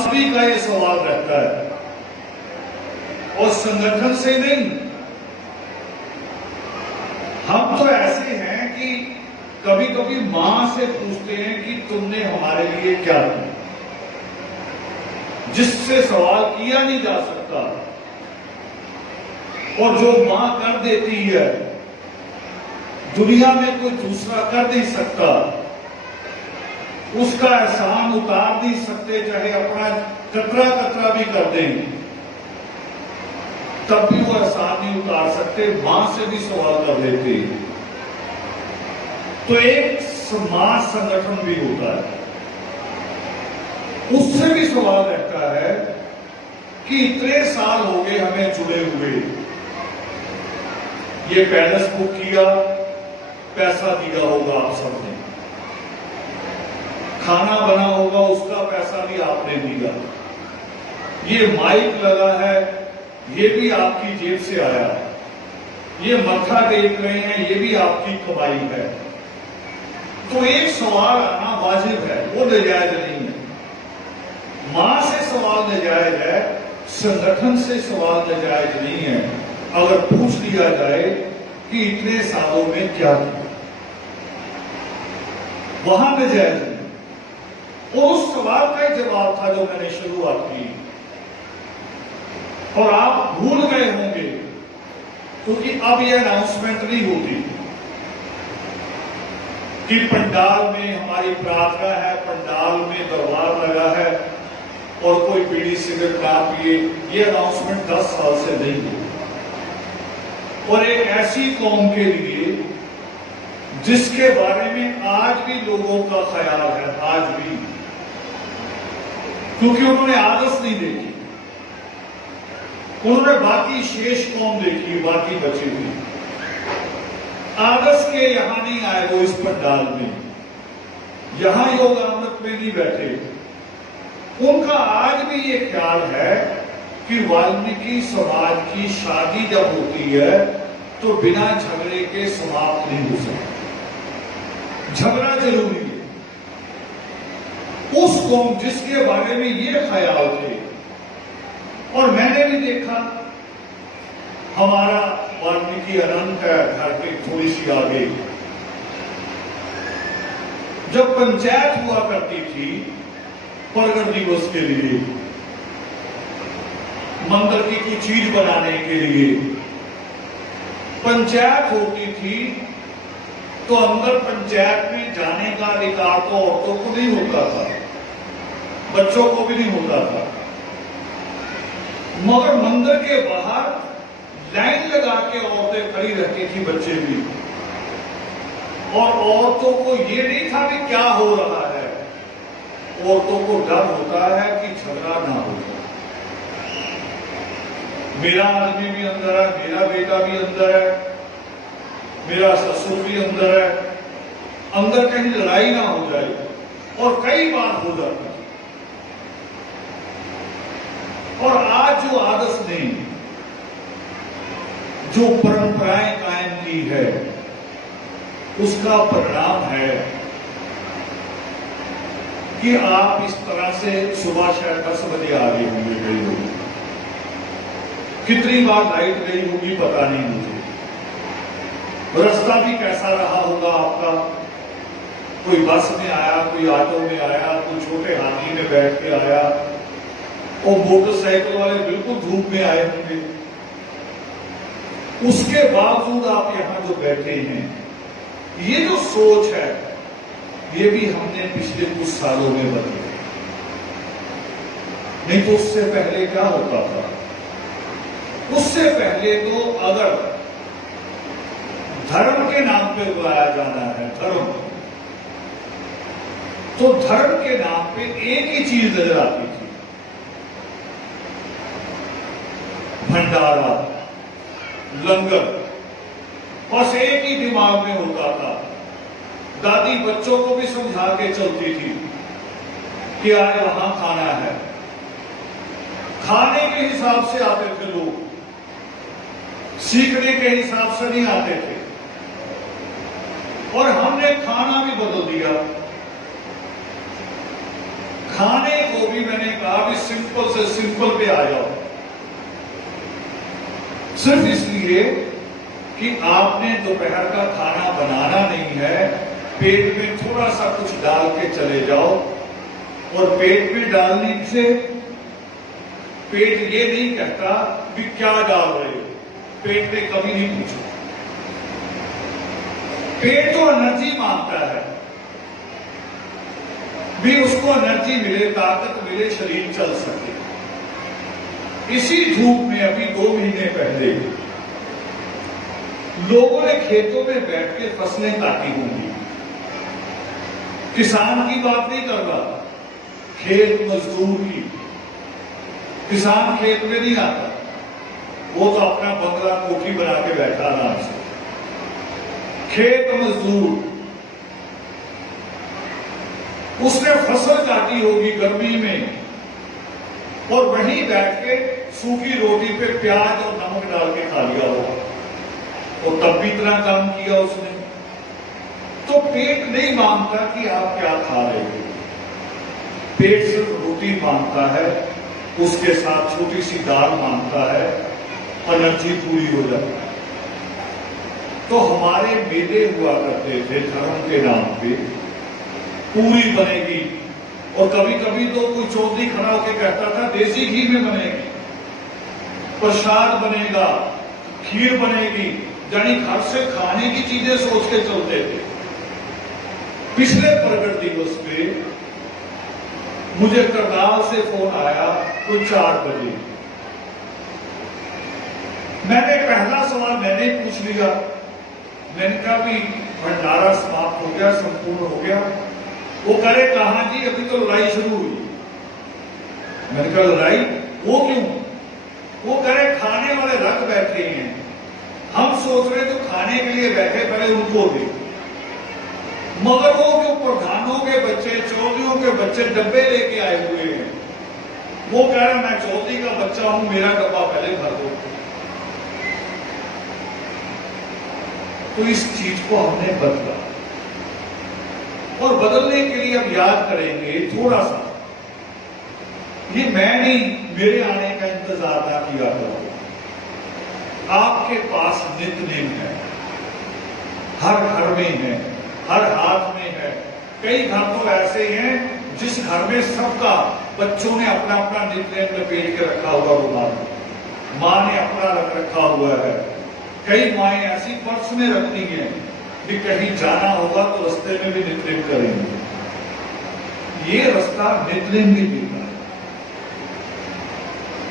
सभी का ये सवाल रहता है, और संगठन से नहीं। हम तो ऐसे हैं कि कभी कभी मां से पूछते हैं कि तुमने हमारे लिए क्या किया, जिससे सवाल किया नहीं जा सकता। और जो मां कर देती है, दुनिया में कोई दूसरा कर नहीं सकता। उसका एहसान उतार नहीं सकते, चाहे अपना कतरा कतरा भी कर दें, तब भी वो एहसान नहीं उतार सकते। मां से भी सवाल कर लेते। तो एक समाज संगठन भी होता है, उससे भी सवाल रहता है कि इतने साल हो गए हमें जुड़े हुए, ये पैलेस बुक किया, पैसा दिया होगा आप सबने, खाना बना होगा उसका पैसा भी आपने दिया, ये माइक लगा है ये भी आपकी जेब से आया है, ये मत्था टेक रहे हैं ये भी आपकी कमाई है। तो एक सवाल आना वाजिब है, वो नाजायज नहीं है। मां से सवाल नाजायज है, संगठन से सवाल नाजायज नहीं है। अगर पूछ लिया जाए कि इतने सालों में क्या किया, वहां नाजायज नहीं। और उस सवाल का एक जवाब था जो मैंने शुरुआत की, और आप भूल गए होंगे क्योंकि अब यह अनाउंसमेंट नहीं होती कि पंडाल में हमारी प्रार्थना है, पंडाल में दरबार लगा है और कोई बीड़ी सिगरेट ना पिए। यह अनाउंसमेंट 10 साल से नहीं हुई। और एक ऐसी कौम के लिए जिसके बारे में आज भी लोगों का ख्याल है, आज भी, क्योंकि उन्होंने आदर्श नहीं देखी, उन्होंने बाकी शेष कौम देखी, बाकी बची हुई। आदर्श के यहां नहीं आए वो इस पंडाल में, यहां योग अमृत में नहीं बैठे। उनका आज भी ये ख्याल है कि वाल्मीकि समाज की शादी जब होती है तो बिना झगड़े के समाप्त नहीं हो सकती, झगड़ा जरूरी है। उस कौम जिसके बारे में ये ख्याल थे, और मैंने भी देखा, हमारा वाल्मीकि अनंत है घर के थोड़ी सी आगे, जब पंचायत हुआ करती थी प्रगट दिवस के लिए, मंदिर की कोई चीज बनाने के लिए पंचायत होती थी, तो अंदर पंचायत में जाने का अधिकार तो औरतों को नहीं होता था, बच्चों को भी नहीं होता था। मगर मंदिर के बाहर लाइन लगा के औरतें खड़ी रहती थी, बच्चे भी, और औरतों को ये नहीं था कि क्या हो रहा है, औरतों को डर होता है कि झगड़ा ना हो जाए। मेरा आदमी भी अंदर है, मेरा बेटा भी अंदर है, मेरा ससुर भी अंदर है, अंदर कहीं लड़ाई ना हो जाए, और कई बार हो जाती है। और आज जो आदर्श ने जो परंपराएं कायम की है, उसका परिणाम है कि आप इस तरह से सुबह शायद 10 बजे आ गए होंगे, कई लोग, कितनी बार लाइट गई होगी पता नहीं मुझे, रास्ता भी कैसा रहा होगा आपका, कोई बस में आया, कोई ऑटो में आया, कोई छोटे हाथी में बैठ के आया, और मोटरसाइकिल वाले बिल्कुल धूप में आए होंगे। उसके बावजूद आप यहां जो बैठे हैं, ये जो सोच है, ये भी हमने पिछले कुछ सालों में बदली। नहीं तो उससे पहले क्या होता था? उससे पहले तो अगर धर्म के नाम पे बुलाया जाना है, धर्म, तो धर्म के नाम पे एक ही चीज नजर आती थी, भंडारा, लंगर, बस एक ही दिमाग में होता था। दादी बच्चों को भी समझा के चलती थी कि आज वहां खाना है, खाने के हिसाब से आते थे लोग, सीखने के हिसाब से नहीं आते थे। और हमने खाना भी बदल दिया। खाने को भी मैंने कहा भी सिंपल से सिंपल पे आ जाओ, सिर्फ इसलिए कि आपने दोपहर का खाना बनाना नहीं है, पेट में थोड़ा सा कुछ डाल के चले जाओ। और पेट में डालने से पेट ये नहीं कहता कि क्या डाल रहे हो, पेट ने कभी नहीं पूछा। पेट तो एनर्जी मांगता है, भी उसको एनर्जी मिले, ताकत मिले, शरीर चल सके। इसी धूप में अभी 2 महीने पहले लोगों ने खेतों में बैठ के फसलें काटी होंगी। किसान की बात नहीं कर रहा, खेत मजदूर की। किसान खेत में नहीं आता, वो तो अपना बंगला कोठी बना के बैठा आराम से। खेत मजदूर, उसने फसल काटी होगी गर्मी में, और वहीं बैठ के सूखी रोटी पे प्याज और नमक डाल के खा लिया होगा, और तब भी इतना काम किया उसने। तो पेट नहीं मांगता कि आप क्या खा रहे हो, पेट सिर्फ रोटी मांगता है, उसके साथ छोटी सी दाल मांगता है, एनर्जी पूरी हो जाती है। तो हमारे मेले हुआ करते थे धर्म के नाम पे, पूरी बनेगी, और कभी कभी तो कोई चौधरी खड़ा होकर कहता था देसी घी में बनेगी, प्रसाद बनेगा, खीर बनेगी, यानी घर से खाने की चीजें सोच के चलते थे। पिछले प्रगट दिवस पे मुझे करनाल से फोन आया कोई 4 बजे। मैंने पहला सवाल मैंने ही पूछ लिया, मैंने कहा भी भंडारा समाप्त हो गया, संपूर्ण हो गया? वो करे कहा जी अभी तो लड़ाई शुरू हुई। मैंने कहा लड़ाई, वो क्यों? वो करे खाने वाले रख बैठे हैं, हम सोच रहे जो खाने के लिए बैठे पहले उनको दे, मगर वो जो प्रधानों के बच्चे, चौधरियों के बच्चे डब्बे लेके आए हुए हैं, वो कह रहे मैं चौधरी का बच्चा हूं, मेरा डब्बा पहले भर दो। तो इस चीज को हमने बदला, और बदलने के लिए अब याद करेंगे थोड़ा सा। ये मैं नहीं, मेरे आने का इंतजार ना किया करो। आपके पास नित्य-नेम है, हर घर में है, हर हाथ में है। कई घर तो ऐसे हैं जिस घर में सबका बच्चों ने अपना अपना नित्य-नेम लपेट के रखा हुआ रुमाल, माँ ने अपना रख रखा हुआ है। कई माएँ ऐसी पर्स में रखती हैं कि कहीं जाना होगा तो रास्ते में भी नित्य-नेम करेंगे। ये रास्ता नित्य-नेम भी देता है।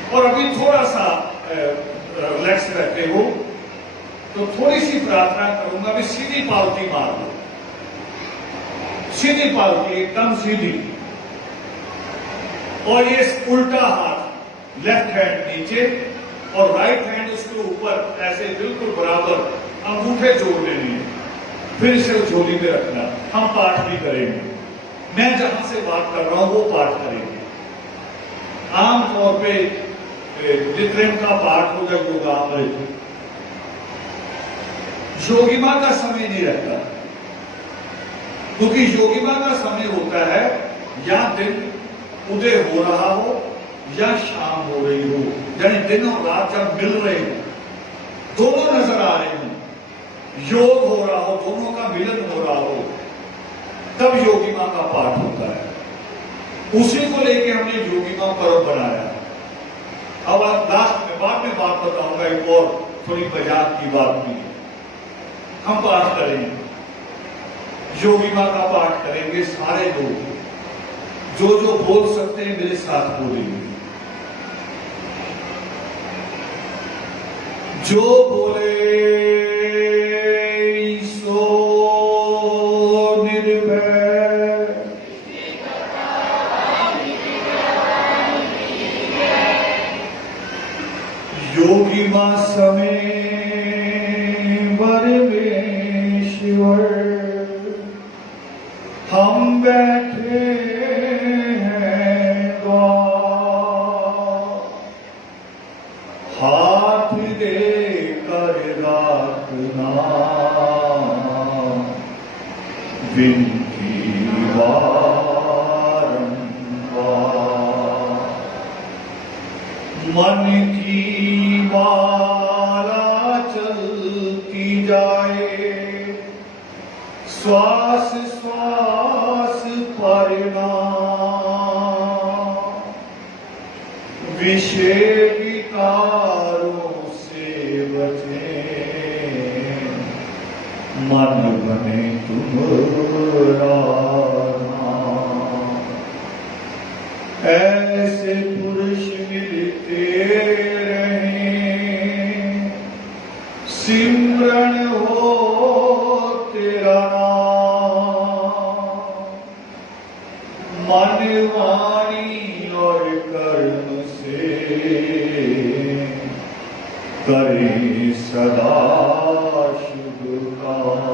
और अभी थोड़ा सा रिलैक्स रहते हो तो थोड़ी सी प्रार्थना करूंगा, अभी सीधी पालती मार दो, सीधी पालती एकदम सीधी, और ये उल्टा हाथ लेफ्ट हैंड नीचे और राइट हैंड उसके ऊपर, ऐसे बिल्कुल बराबर अंगूठे जोड़ लेने हैं। फिर इसे झोली में रखना। हम पाठ भी करेंगे, मैं जहां से बात कर रहा हूं वो पाठ करेंगे। आमतौर पे नित्य-नेम का पाठ होगा योगामृत। योगिमा का समय नहीं रहता, क्योंकि योगिमा का समय होता है या दिन उदय हो रहा हो या शाम हो रही हो, यानी दिन और रात जब मिल रहे हो, दोनों नजर आ रहे हो, योग हो रहा हो, दोनों का मिलन हो रहा हो, तब योगिमा का पाठ होता है। उसी को लेके हमने योगिमा पर्व बनाया। अब लास्ट में बाद में बात बताऊंगा, एक और थोड़ी मजाक की बात भी। हम पाठ करेंगे, योगिमा का पाठ करेंगे सारे लोग, जो बोल सकते हैं मेरे साथ बोलेंगे। जो बोले सो निर्भय, योगिमा समय परमेश्वर, हम बैठे हैं द्वार, हाथ दे कर राखना विनती बारंबार। मन की माला चलती जाए, श्वास श्वास पर विषय विकारों से बचे, मन बने तुम्हारा। ऐसे पुरुष मिलते रहे, सिमरन हो तेरा नाम, मन वाणी और कर्म से करे सदा शुभ काम।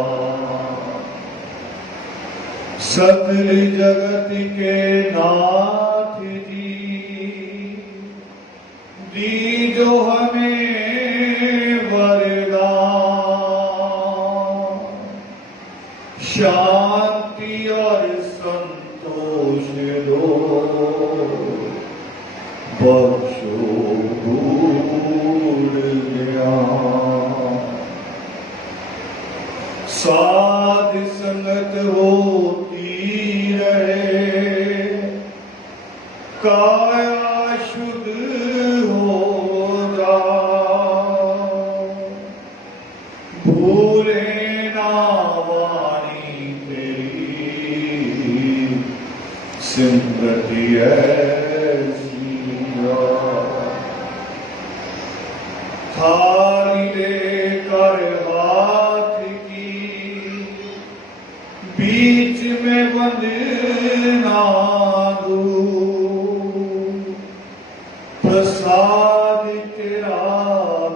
सकल जगत के नाथ जी, दीजो हमें वरदान, शांति और संतोष दो, बख्शो दूर ज्ञान। साध संगत होती रहे, काया शुद्ध हो जाए, भूले ना वाणी तेरी, सिमरति ऐसी थाली लेकर हाथ की, बीच में वंदना दूं, प्रसाद तेरा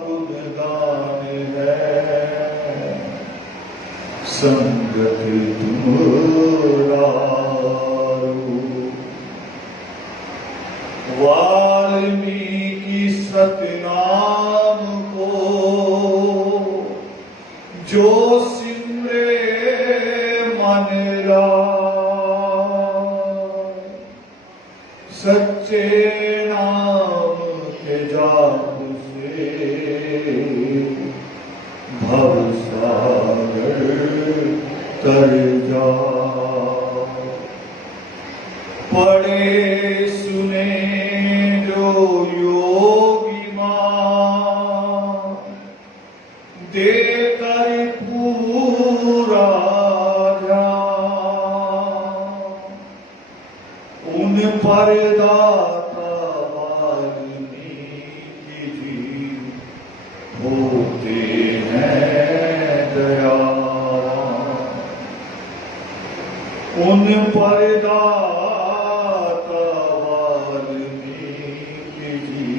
गुणगान है, संगत तुम्हारा। वाल्मीकि सतनाम को जो सिमरे मन लाए, सच्चे नाम के जाप से भव सागर तर जाए। पढ़े सुने जो योगी मां, देकर पूरा ध्यान, उन पर दाता वाल्मीकि जी होते हैं दयावान। उन पर दाता वाल्मीकि जी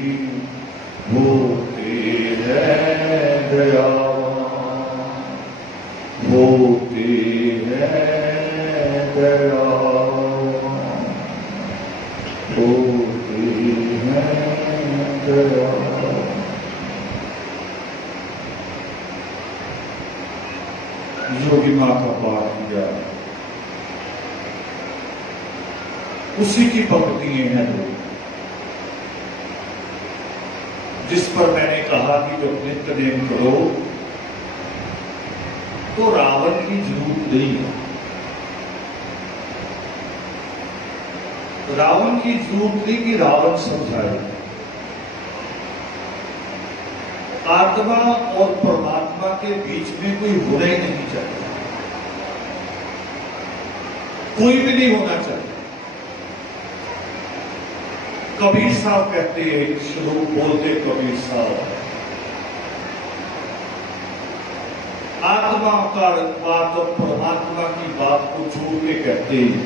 होते हैं दयावान, होते हैं दयावान, होते हैं दयावान। योगी माँ का पाठ किया, उसी की पंक्तियां हैं जिस पर मैंने कहा कि जब नित्य नेम करो तो रावण की जरूरत नहीं है। रावण की जरूरत नहीं कि रावण समझाए। आत्मा और परमात्मा के बीच में कोई होना ही नहीं चाहिए, कोई भी नहीं होना चाहिए। कबीर साहब कहते हैं, श्लोक बोलते कबीर साहब, आत्मा का बात और परमात्मा की बात को छोड़ के कहते हैं,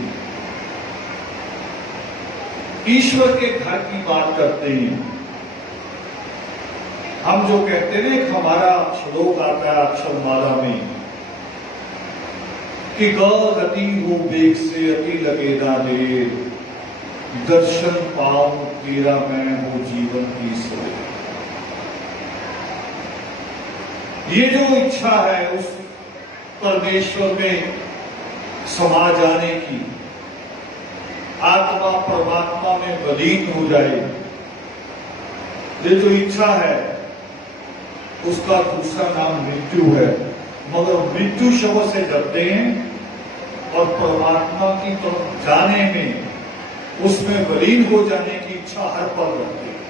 ईश्वर के घर की बात करते हैं। हम जो कहते हैं, एक हमारा श्लोक आता है अक्षरमाला में कि गति हो बेग से अति लगे ना देर, दर्शन पाऊं तेरा मैं हो जीवन की सो। ये जो इच्छा है उस परमेश्वर में समा जाने की, आत्मा परमात्मा में विलीन हो जाए, ये जो इच्छा है उसका दूसरा नाम मृत्यु है। मगर मृत्यु शब्द से डरते हैं और परमात्मा की तरफ जाने में, उसमें विलीन हो जाने की इच्छा हर पल रखते हैं।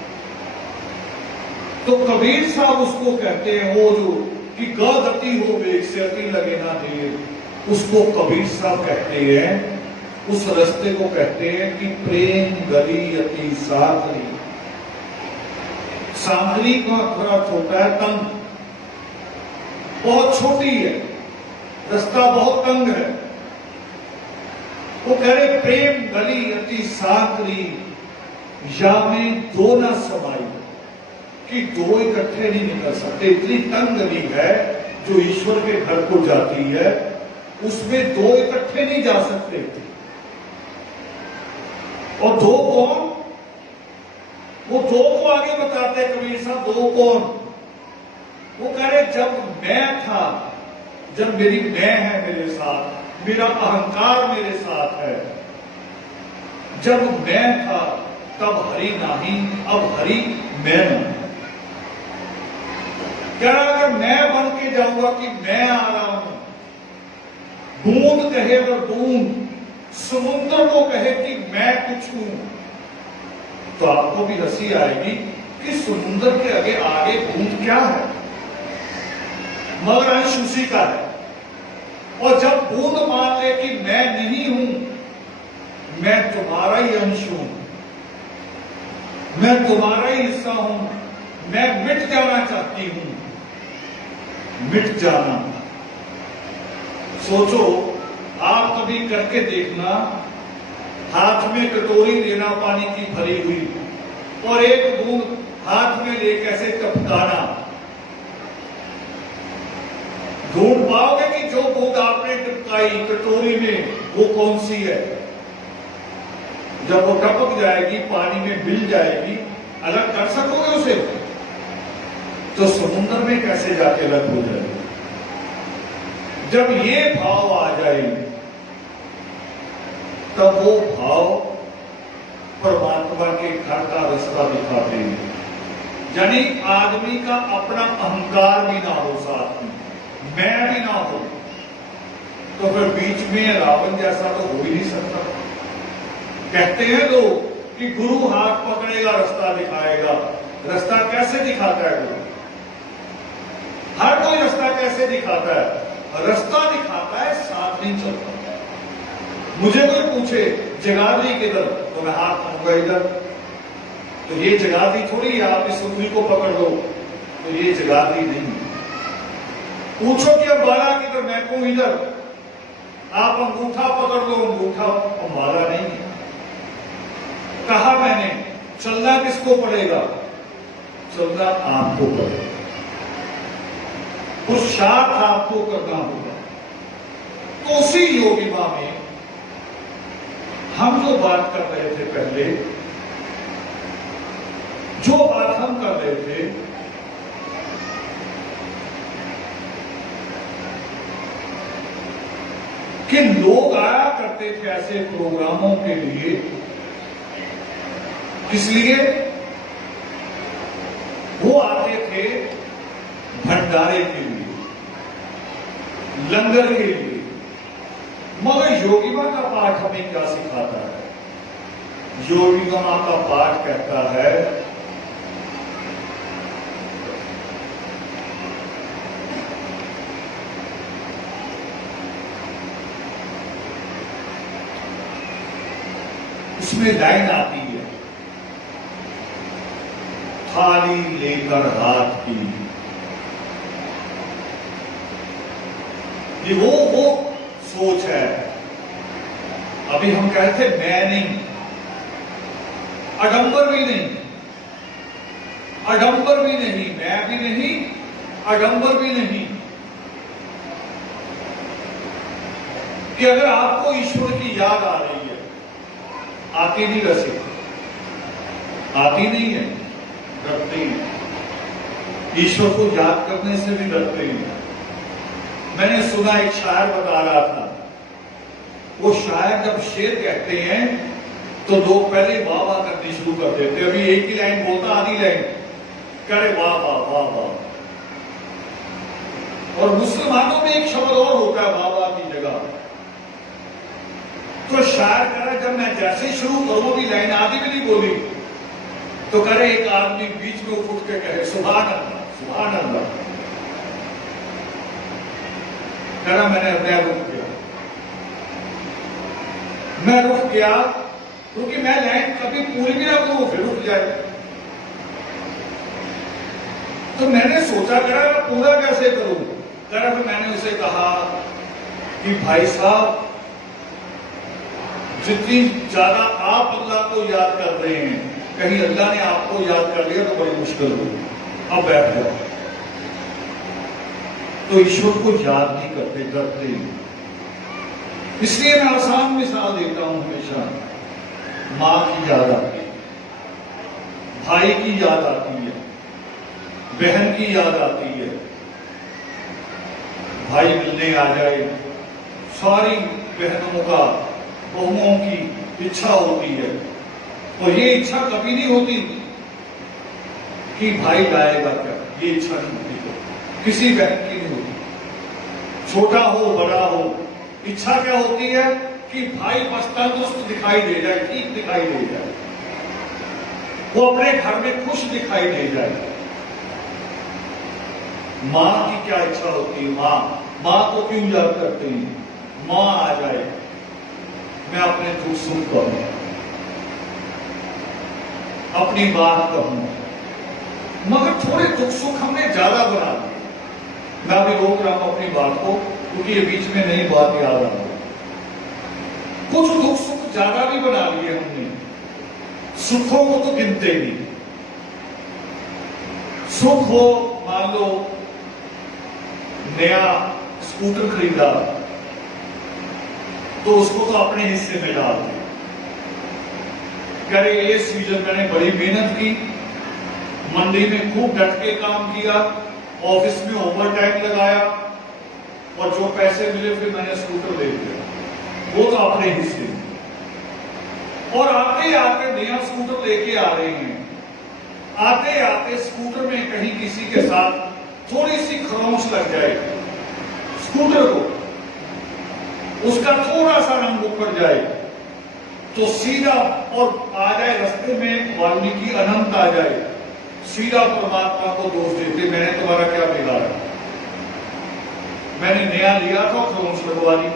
तो कबीर साहब उसको कहते हैं, वो जो कि गति हो वेग से अति लगे ना देर, उसको कबीर साहब कहते हैं, उस रास्ते को कहते हैं कि प्रेम गली अति साधरी। सांधरी का अर्थ होता है तंग, बहुत छोटी है, रास्ता बहुत तंग है। वो कह रहे प्रेम गली अति साकरी, या में दो ना समाई, कि दो इकट्ठे नहीं निकल सकते। इतनी तंग गली है जो ईश्वर के घर को जाती है, उसमें दो इकट्ठे नहीं जा सकते। और दो कौन? वो दो को आगे बताते हैं कबीर साहब, दो कौन? वो कह रहे जब मैं था, जब मेरी मैं है मेरे साथ, मेरा अहंकार मेरे साथ है, जब मैं था तब हरि नहीं, अब हरि मैं नहीं। कह रहा अगर मैं बन के जाऊंगा कि मैं आ रहा हूं, बूंद कहे और बूंद समुद्र को कहे कि मैं कुछ हूं, तो आपको भी हंसी आएगी कि समुद्र के आगे बूंद क्या है, मगर अंश उसी का है। और जब बूंद मान ले कि मैं नहीं हूं, मैं तुम्हारा ही अंश हूं, मैं तुम्हारा ही हिस्सा हूं, मैं मिट जाना चाहती हूं, मिट जाना। सोचो, आप कभी करके देखना, हाथ में कटोरी लेना पानी की भरी हुई, और एक बूंद हाथ में ले कैसे टपकाना, ढूंढ पाओगे कि जो बूंद आपने टपकाई कटोरी में वो कौन सी है? जब वो टपक जाएगी, पानी में मिल जाएगी, अलग कर सकोगे उसे? तो समुद्र में कैसे जाके अलग हो जाएगी? जब ये भाव आ जाए, तब वो भाव परमात्मा के घर का रास्ता दिखाते हैं। यानी आदमी का अपना अहंकार भी ना हो, साथ में मैं भी ना हो, तो फिर बीच में रावण जैसा तो हो ही नहीं सकता। कहते हैं लोग कि गुरु हाथ पकड़ेगा रास्ता दिखाएगा। रास्ता कैसे दिखाता है गुरु? हर कोई रास्ता कैसे दिखाता है? रास्ता दिखाता है, साथ नहीं चलता। मुझे कोई पूछे जगाधरी किधर, तो मैं हाथ पकड़ूंगा इधर, तो ये जगाधरी थोड़ी है, आप इस उंगली को पकड़ लो तो ये जगाधरी नहीं। पूछो कि अंबाला किधर, मैं कहूं इधर, आप अंगूठा पकड़ लो, अंगूठा अंबाला नहीं है। कहा मैंने, चलना किसको पड़ेगा? चलना आपको पड़ेगा, पुरुषार्थ आपको करना होगा। तो उसी योगिमा में हम जो बात कर रहे थे पहले, जो बात हम कर रहे थे, कि लोग आया करते थे ऐसे प्रोग्रामों के लिए, इसलिए वो आते थे भंडारे के लिए, लंगर के लिए। मगर योगिमा का पाठ हमें क्या सिखाता है? योगिमा का पाठ कहता है उसमें लाइन आती है, थाली लेकर हाथ की। ये वो सोच है। अभी हम कह रहे थे मैं नहीं, आडंबर भी नहीं, आडंबर भी नहीं, मैं भी नहीं, आडंबर भी नहीं। कि अगर आपको ईश्वर की याद आ रही है, आती नहीं, वैसे आती नहीं है, डरते हैं। ईश्वर को याद करने से भी डरते हैं। मैंने सुना, एक शायर बता रहा था, वो शायर जब शेर कहते हैं तो लोग पहले वाह वाह करनी शुरू कर देते। अभी एक ही लाइन बोलता, आधी लाइन करे वाह वाह वाह वाह। और मुसलमानों में एक शब्द और होता है वाह वाह की जगह। तो शायर कह रहा जब मैं जैसे ही शुरू करूं भी लाइन आधी भी नहीं बोली तो करे एक आदमी बीच में उठ के कहे सुभान अल्लाह सुभान अल्लाह। कह रहा मैंने अपने रुक किया, मैं रुक गया क्योंकि मैं लाइन कभी पूरी भी ना करूं फिर रुक जाए। तो मैंने सोचा करा पूरा कैसे करूं। करा फिर मैंने उसे कहा कि भाई साहब जितनी ज्यादा आप अल्लाह को याद कर रहे हैं कहीं अल्लाह ने आपको याद कर लिया तो बड़ी मुश्किल होगी। अब बैठ जाओ। तो ईश्वर को याद नहीं करते डरते। इसलिए मैं आसान मिसाल देता हूं हमेशा। मां की याद आती है, भाई की याद आती है, बहन की याद आती है। भाई मिलने आ जाए, सारी बहनों का बहुओं की इच्छा होती है और ये इच्छा कभी नहीं होती कि भाई लाएगा क्या, ये इच्छा नहीं होती किसी बहन की नहीं होती। छोटा हो बड़ा हो इच्छा क्या होती है कि भाई बस तंदुरुस्त दिखाई दे जाए, ठीक दिखाई दे जाए, वो अपने घर में खुश दिखाई दे जाए। मां की क्या इच्छा होती है। मां को क्यों याद करते हैं। मां आ जाए, मैं अपने दुख सुख कहूं, अपनी बात कहूं, मगर थोड़े दुख सुख हमने ज्यादा बना दिए। मैं अभी रोक रहा हूं अपनी बात को क्योंकि ये बीच में नई बात याद आ रही। कुछ दुख सुख ज्यादा भी बना लिए हमने, सुखों को तो गिनते नहीं। सुख हो मान लो नया स्कूटर खरीदा तो उसको तो अपने हिस्से में डाल दिया। करे ये सीजन मैंने बड़ी मेहनत की, मंडी में खूब डट के काम किया, ऑफिस में ओवर टाइम लगाया और जो पैसे मिले फिर मैंने स्कूटर ले लिया, वो तो अपने हिस्से में। और आते आते नया स्कूटर लेके आ रहे हैं, आते आते स्कूटर में कहीं किसी के साथ थोड़ी सी खरोंच लग जाए स्कूटर को, उसका थोड़ा सा रंग उखड़ जाए तो सीधा और आ जाए रास्ते में वाल्मीकि अनंत आ जाए, सीधा परमात्मा को दोष देते मैंने तुम्हारा क्या बिगाड़ा, मैंने नया लिया था खरोंच लगवा दी।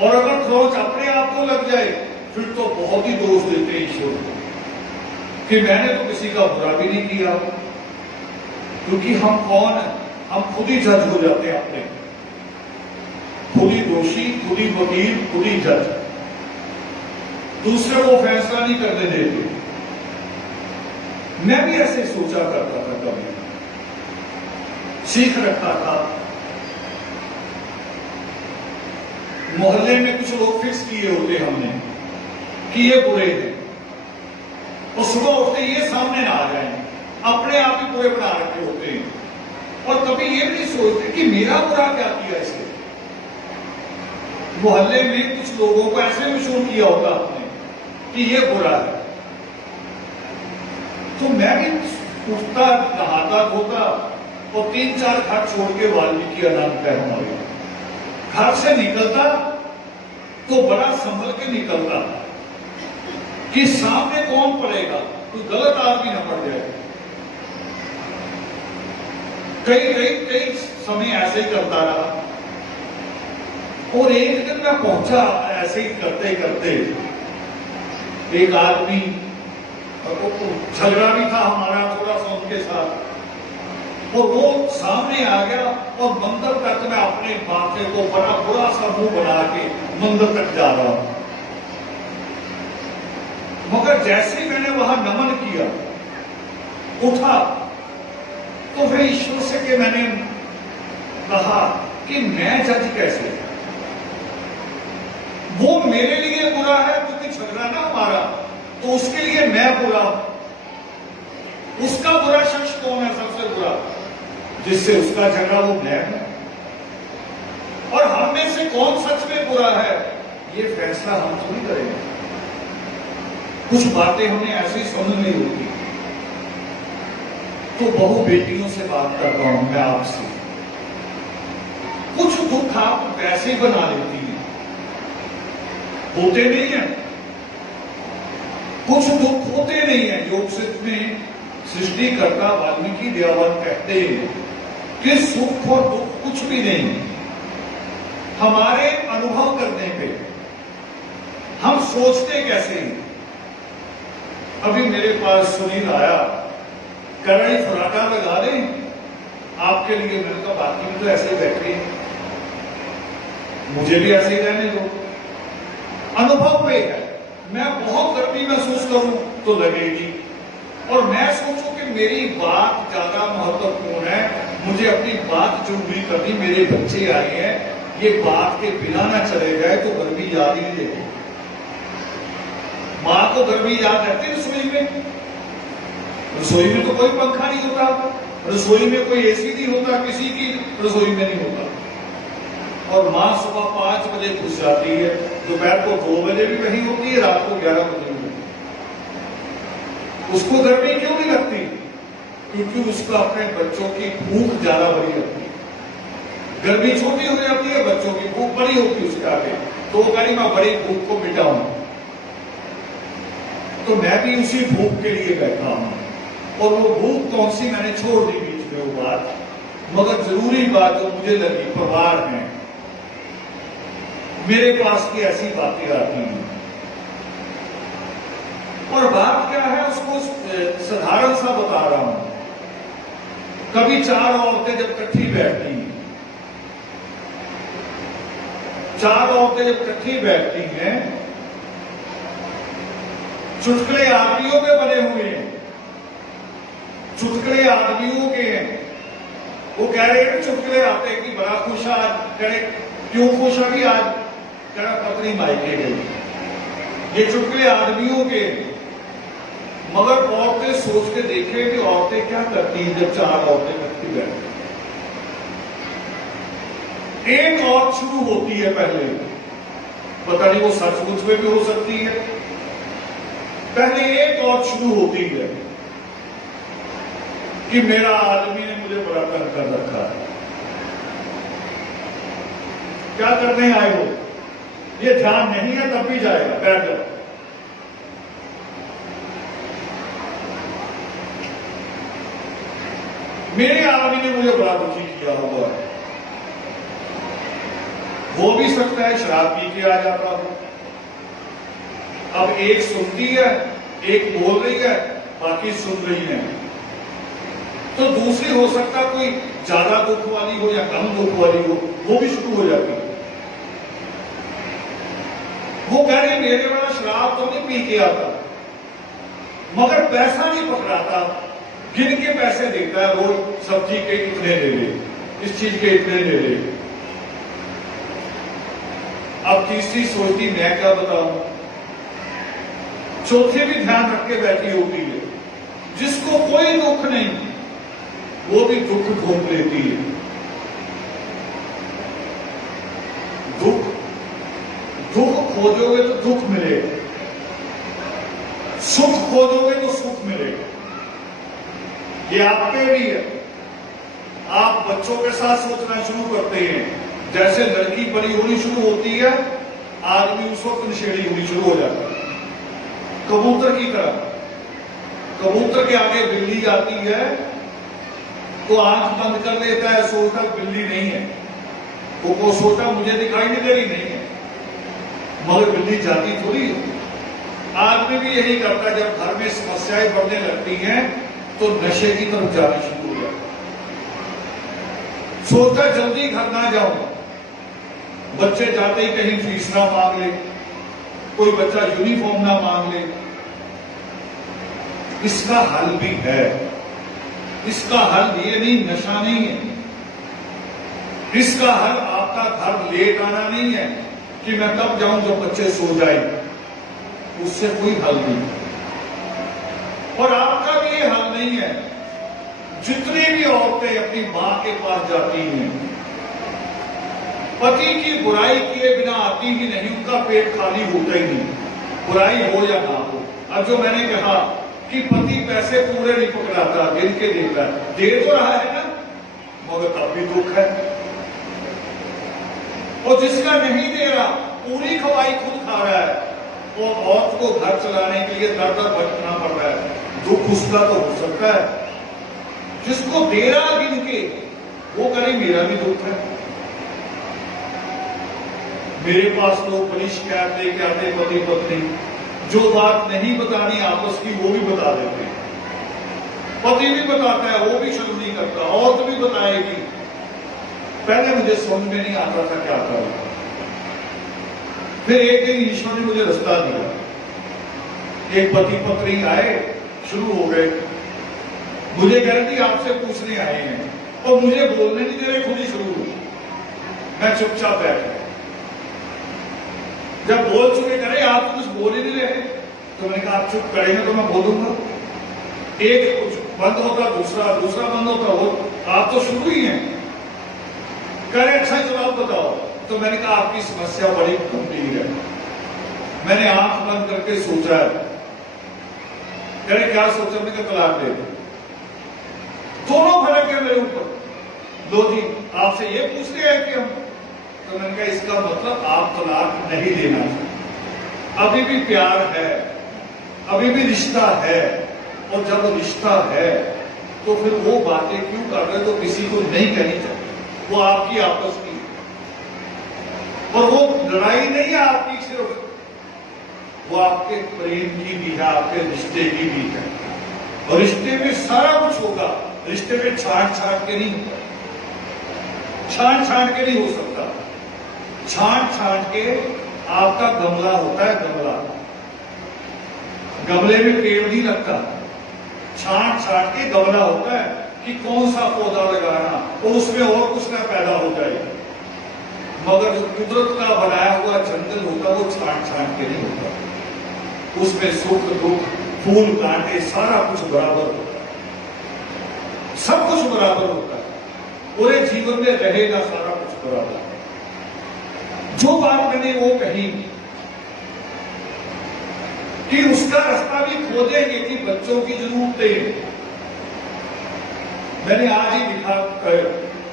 और अगर खरोंच अपने आप को लग जाए फिर तो बहुत ही दोष देते ईश्वर को कि मैंने तो किसी का बुरा भी नहीं किया। क्योंकि हम कौन है, हम खुद ही जज हो जाते हैं, अपने खुद ही दोषी, खुद ही वकील, खुद ही जज, दूसरे को फैसला नहीं करने देते। मैं भी ऐसे सोचा करता था, कभी सीख रखा था। मोहल्ले में कुछ लोग फिक्स किए होते हमने कि ये बुरे हैं और सुबह उठते ये सामने ना आ जाए, अपने आप ही बुरे बना रखे होते हैं और कभी ये भी नहीं सोचते कि मेरा बुरा क्या किया इसने। मोहल्ले में कुछ लोगों को ऐसे मशहूर किया होगा आपने कि ये बुरा है। तो मैं भी उठता नहाता धोता और 3-4 घर छोड़ के वाल्मीकि अनंत है हमारे घर से निकलता तो बड़ा संभल के निकलता कि सामने कौन पड़ेगा, कोई गलत आदमी न पड़ जाए। कई समय ऐसे ही करता रहा और एक दिन मैं पहुंचा ऐसे ही करते करते, एक आदमी झगड़ा भी था हमारा थोड़ा सा उनके साथ और वो सामने आ गया और मंदिर तक मैं अपने माथे को बड़ा बुरा सा मुंह बना के मंदिर तक जा रहा हूं। मगर जैसे ही मैंने वहां नमन किया उठा तो फिर ईश्वर से के मैंने कहा कि मैं जज कैसे, वो मेरे लिए बुरा है क्योंकि झगड़ा ना हमारा तो उसके लिए मैं बुरा, उसका बुरा शख्स कौन है सबसे बुरा, जिससे उसका झगड़ा वो मैं हूं। और हम में से कौन सच में बुरा है ये फैसला हम थोड़ी करेंगे। कुछ बातें हमने ऐसी समझ नहीं होती। तो बहु बेटियों से बात कर रहा हूं मैं आपसे। कुछ दुख आप वैसे ही बना लेती हैं, होते नहीं है। कुछ दुख होते नहीं है। योग सिद्ध में सृष्टिकर्ता वाल्मीकि दयावान कहते हैं कि सुख और दुख कुछ भी नहीं, हमारे अनुभव करने पे हम सोचते कैसे हैं। अभी मेरे पास सुनील आया, कड़ाई फराटा लगा दें आपके लिए। मैंने कहा बाकी में तो ऐसे ही बैठे हैं, मुझे भी ऐसे ही रहने दो। अनुभव पे है। मैं बहुत गर्मी महसूस करूं तो लगेगी, और मैं सोचूं कि मेरी बात ज्यादा महत्वपूर्ण है, मुझे अपनी बात जो पूरी करनी। मेरे बच्चे आए हैं, ये बात के बिना ना चले गए तो गर्मी याद ही नहीं देगी। मां को गर्मी याद रहती रसोई में। रसोई में तो कोई पंखा नहीं होता, रसोई में कोई एसी नहीं होता, किसी की रसोई में नहीं होता। और मां सुबह 5 बजे घुस जाती है, दोपहर को 2 बजे भी वही होती है, रात को 11 बजे भी। उसको गर्मी क्यों नहीं लगती? क्योंकि उसका अपने बच्चों की भूख ज्यादा बड़ी लगती है। गर्मी छोटी हो जाती है, बच्चों की भूख बड़ी होती है उसके आगे, तो वो कहीं मैं बड़ी भूख को मिटाऊं। तो मैं भी उसी भूख के लिए बैठा हूं, और वो भूख कौन सी मैंने छोड़ दी बीच में वो बात। मगर जरूरी बात जो मुझे लगी, परिवार में मेरे पास की ऐसी बातें आती हैं। और बात क्या है उसको साधारण सा बता रहा हूं। कभी 4 औरतें जब इकट्ठी बैठती हैं, 4 औरतें जब इकट्ठी बैठती हैं, चुटकुले आदमियों के बने हुए हैं, चुटकुले आदमियों के हैं। वो कह रहे हैं चुटकुले आते हैं कि बड़ा खुश आज, करे क्यों खुश अभी आज, कह पत्नी मायके गई। ये चुटकुले आदमियों के। मगर औरतें सोच के देखें कि औरतें क्या करती हैं जब 4 औरतें इकट्ठी बैठती। एक और शुरू होती है पहले, पता नहीं वो सचमुच में भी हो सकती है। पहले एक और शुरू होती है कि मेरा आदमी ने मुझे बड़ा तंग कर रखा है। क्या करने आए हो? ये ध्यान नहीं है तब भी जाएगा, बैठ जाओ। मेरे आदमी ने मुझे बड़ा दुखी किया हुआ है। हो भी सकता है शराब पी के आ जाता हो। अब एक सुनती है, एक बोल रही है, बाकी सुन रही है। तो दूसरी हो सकता कोई ज्यादा दुख वाली हो या कम दुख वाली हो, वो भी शुरू हो जाती है। वो कह रही मेरे वाला शराब तो नहीं पी के आता, मगर पैसा नहीं पकड़ाता, गिन के पैसे देता है। रोज सब्जी के इतने ले ले, इस चीज के इतने ले ले। अब तीसरी सोचती मैं क्या बताऊं। चौथी भी ध्यान रख के बैठी होती है, जिसको कोई दुख नहीं वो भी दुख ढूंढ लेती है। दुख खोजोगे तो दुख मिलेगा, सुख खोजोगे तो सुख मिलेगा। ये आप पे भी है। आप बच्चों के साथ सोचना शुरू करते हैं, जैसे लड़की बड़ी होनी शुरू होती है, आदमी उस वक्त नशेड़ी होनी शुरू हो जाता है। कबूतर की तरह, कबूतर के आगे बिल्ली आती है तो आंख बंद कर लेता है, सोचता बिल्ली नहीं है। वो सोचता मुझे दिखाई नहीं दे रही, नहीं है, मगर बिल्ली जाती थोड़ी है। आदमी भी यही करता है। जब घर में समस्याएं बढ़ने लगती हैं तो नशे की तरफ जाना शुरू हो जाता है। सोचता जल्दी घर ना जाऊं, बच्चे जाते ही कहीं फीस ना मांग ले, कोई बच्चा यूनिफॉर्म ना मांग ले। इसका हल भी है। इसका हल ये नहीं, नशा नहीं है। इसका हल आपका घर लेट आना नहीं है कि मैं कब जाऊं जब बच्चे सो जाए। उससे कोई हल नहीं। और आपका भी ये हल नहीं है। जितनी भी औरतें अपनी मां के पास जाती हैं, पति की बुराई किए बिना आती ही नहीं, उनका पेट खाली होता ही नहीं, बुराई हो या ना हो। अब जो मैंने कहा कि पति पैसे पूरे नहीं पकड़ाता, गिन के देता है, दे तो रहा है ना, मगर तब भी दुख है। और जिसका नहीं दे रहा, पूरी खवाई खुद खा रहा है, और औरत को घर चलाने के लिए दर दर भटकना पड़ रहा है, दुख उसका तो हो सकता है। जिसको दे रहा गिन के, वो करे मेरा भी दुख है। मेरे पास लोग बड़ी शिकायत लेके आते, पति पत्नी जो बात नहीं बतानी आपस की वो भी बता देते हैं। पति भी बताता है, वो भी शर्म नहीं करता, औरत भी बताएगी। पहले मुझे समझ में नहीं आता था क्या था, फिर एक दिन ईश्वर ने मुझे रास्ता दिया। एक पति पत्नी आए, शुरू हो गए, मुझे कह रही थी आपसे पूछने आए हैं, और मुझे बोलने नहीं दे रहे, खुद ही शुरू हुई। मैं चुपचाप बैठ गया। जब बोल चुके करे आप तो कुछ बोल ही नहीं रहे, तो मैंने कहा आप चुप करेंगे तो मैं बोलूंगा। एक कुछ बंद होता, दूसरा दूसरा बंद होता, वो आप तो शुरू ही हैं। करे अच्छा जवाब बताओ। तो मैंने कहा आपकी समस्या बड़ी गंभीर है। मैंने आंख बंद करके सोचा है। करे क्या सोचा? मैंने कहा तलाक दे दो। दोनों फर्क है मेरे ऊपर। लो जी, आपसे ये पूछते हैं कि हम, तो मैंने कहा इसका मतलब आप तलाक नहीं देना चाहते। अभी भी प्यार है, अभी भी रिश्ता है, और जब रिश्ता है तो फिर वो बातें क्यों कर रहे, तो किसी को नहीं कहनी चाहिए, वो आपकी आपस की, और वो लड़ाई नहीं है आपकी सिर्फ, वो आपके प्रेम की भी है, आपके रिश्ते की भी है। और रिश्ते में सारा कुछ होगा, रिश्ते में छांट छांट के नहीं होगा, छांट छांट के नहीं हो सकता। छांट छांट के आपका गमला होता है, गमला, गमले में पेड़ नहीं लगता, छांट छांट के गमला होता है कि कौन सा पौधा लगाना, और उसमें और कुछ ना पैदा हो जाए। मगर जो कुदरत का बनाया हुआ जंगल होता, वो छांट छांट के नहीं होता, उसमें सुख दुख फूल कांटे सारा कुछ बराबर होता है, सब कुछ बराबर होता है, पूरे जीवन में रहेगा सारा कुछ बराबर। जो बात मैंने वो कही कि उसका रास्ता भी खोजेंगे कि बच्चों की जरूरतें, मैंने आज ही लिखा,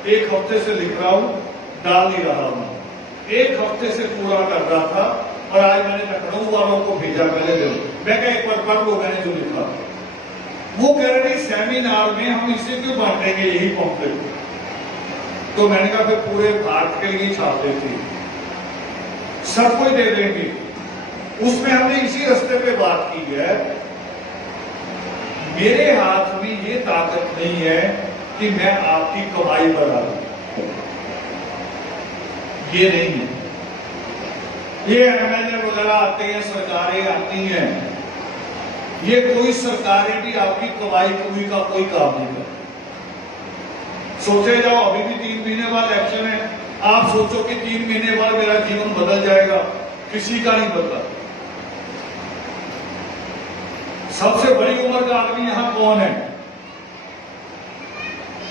एक हफ्ते से लिख रहा हूं, डाल नहीं रहा हूं, एक हफ्ते से पूरा कर रहा था, और आज मैंने लखनऊ वालों को भेजा पहले दिन। मैं कहा एक बार पढ़ लो मैंने जो लिखा। वो कह रहे थे सेमिनार में हम इसे क्यों बांटेंगे, यही पॉम्पलेट। तो मैंने कहा फिर पूरे भारत के लिए छाप देते, सबको ही दे देंगे। उसमें हमने इसी रास्ते पे बात की है। मेरे हाथ में ये ताकत नहीं है कि मैं आपकी कमाई बढ़ा दूं, ये नहीं है। ये एमएलए वगैरह आते हैं, सरकारें आती हैं, ये कोई सरकारें भी आपकी कमाई कमी का कोई काम नहीं करती। सोचे जाओ, अभी भी 3 महीने बाद इलेक्शन है, आप सोचो कि 3 महीने बाद मेरा जीवन बदल जाएगा, किसी का नहीं बदला। सबसे बड़ी उम्र का आदमी यहां कौन है?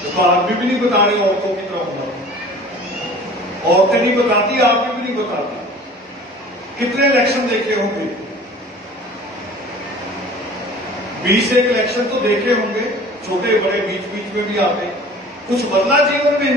तो आदमी भी नहीं बता रहे औरतों की तरह उम्र, औरतें नहीं बताती, आदमी भी नहीं बताती। कितने इलेक्शन देखे होंगे? 20 एक इलेक्शन तो देखे होंगे, छोटे बड़े बीच बीच में भी आते। कुछ बदला जीवन में?